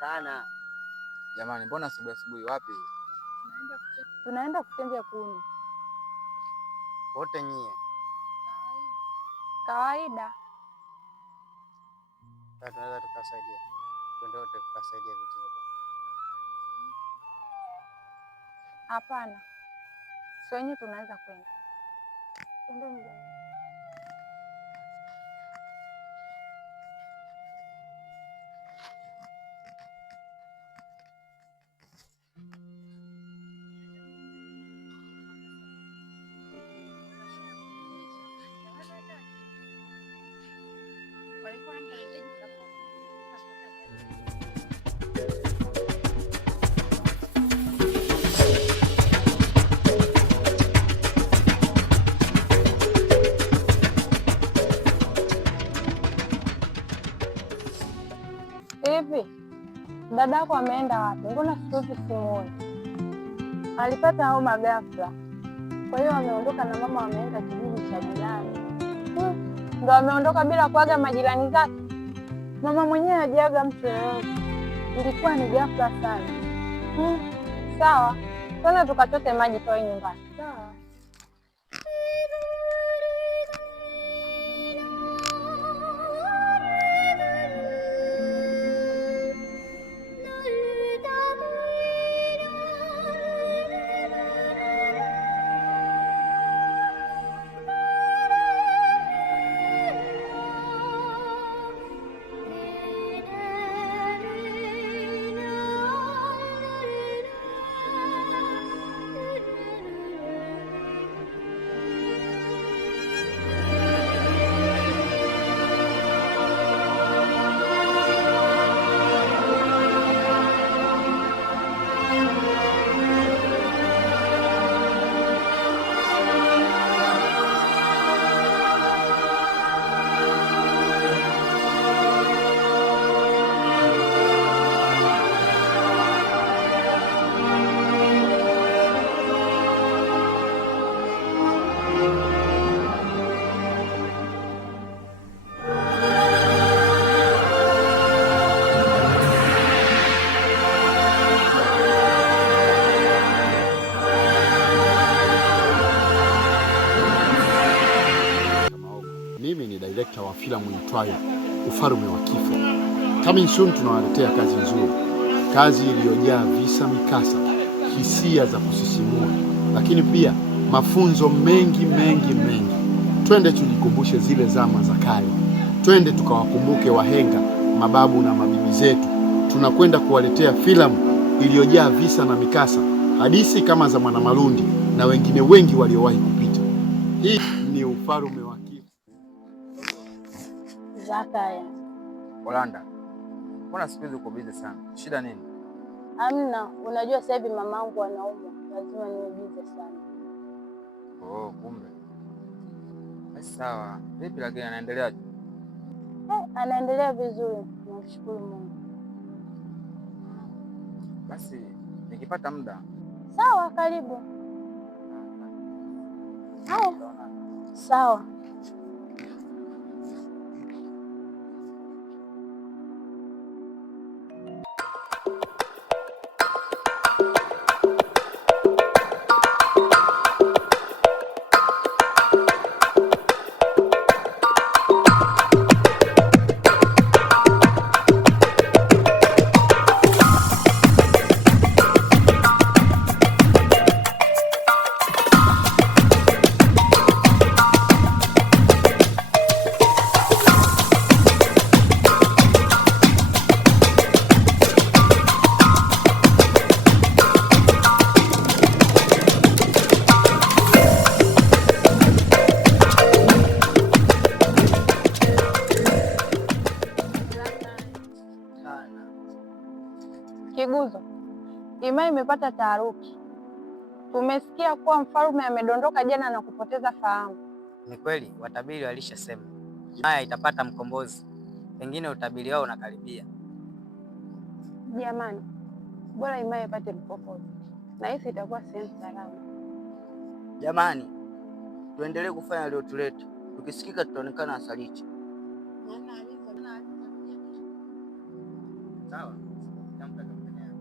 Sana. Jamani, mbona asubuhi wapi? Tunaenda kuchenja kuni. Wote nyie? Kawaida. Tunaweza tukasaidia. Twende wote tukasaidia kuchenja. Hapana. Sio wenyewe tunaweza kwenda. Twendeni. Hivi dadako ameenda wapi? Mbona siku hizi simuoni? Alipata homa ghafla, kwa hiyo ameondoka na mama, wameenda kijiji cha jirani. Ndo ameondoka bila kuaga majirani zake. Mama mwenyewe hajaga mtu yoyote, ilikuwa ni ghafla sana. Sawa, twende tukachote maji toe nyumbani. Sawa. Mimi ni director wa filamu itwayo Ufalme wa Kifo. Coming soon tunawaletea kazi nzuri, kazi iliyojaa visa mikasa, hisia za kusisimua, lakini pia mafunzo mengi. Twende tujikumbushe zile zama za kale. Twende tukawakumbuke wahenga, mababu na mabibi zetu. Tunakwenda kuwaletea filamu iliyojaa visa na mikasa, hadithi kama za Mwanamalundi na wengine wengi waliowahi kupita. Hii ni Ufalme wa Kifo. Zakaya. Olanda, mbona siku hizi uko busy sana? Shida nini? Hamna, unajua sasa hivi mamangu anaumwa, lazima niwe busy sana. Oh, kumbe. Basi sawa. Vipi lakini anaendeleaje? Anaendelea vizuri, namshukuru Mungu. Basi nikipata muda. Sawa, karibu. Sawa. Kiguzo, Imani imepata taharuki. Tumesikia kuwa mfalme amedondoka jana na kupoteza fahamu. Ni kweli, watabiri walishasema haya itapata mkombozi. Pengine utabiri wao unakaribia. Jamani, bora Imani ipate mkombozi. Na hisi itakuwa sehemu salama. Jamani, tuendelee kufanya aliyotuleta. Tukisikika tutaonekana asaliti. Sawa. Nitamtaka mwenyewe.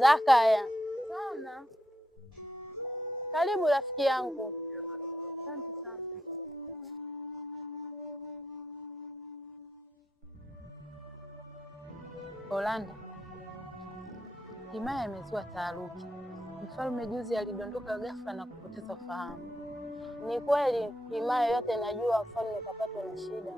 Zakaya. Sana. Karibu rafiki yangu. Asante sana. Olanda, himaya imezua taharuki. Mfalme juzi alidondoka ghafla na kupoteza ufahamu. Ni kweli, himaya yote inajua mfalme kapatwa na shida.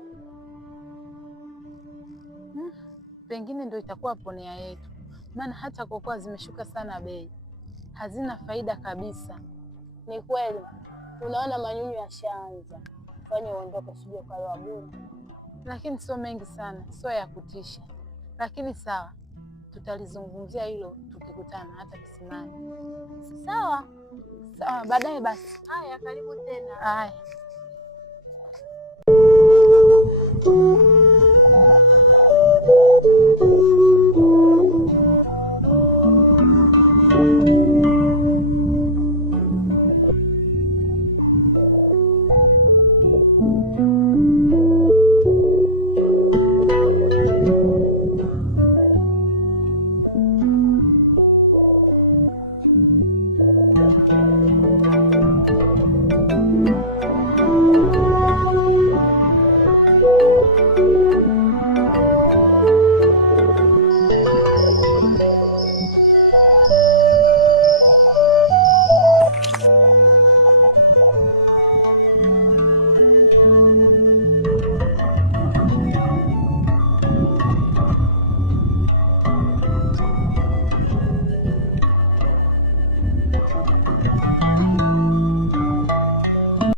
Pengine ndio itakuwa ponea yetu, maana hata kokoa zimeshuka sana bei, hazina faida kabisa. Ni kweli, unaona manyunyu yashaanza. Fanya uondoke usije ukalewa bure. Lakini sio mengi sana, sio ya kutisha. Lakini sawa, tutalizungumzia hilo tukikutana hata kisimani. Sawa? Sawa, baadaye basi. Haya, karibu tena. Haya.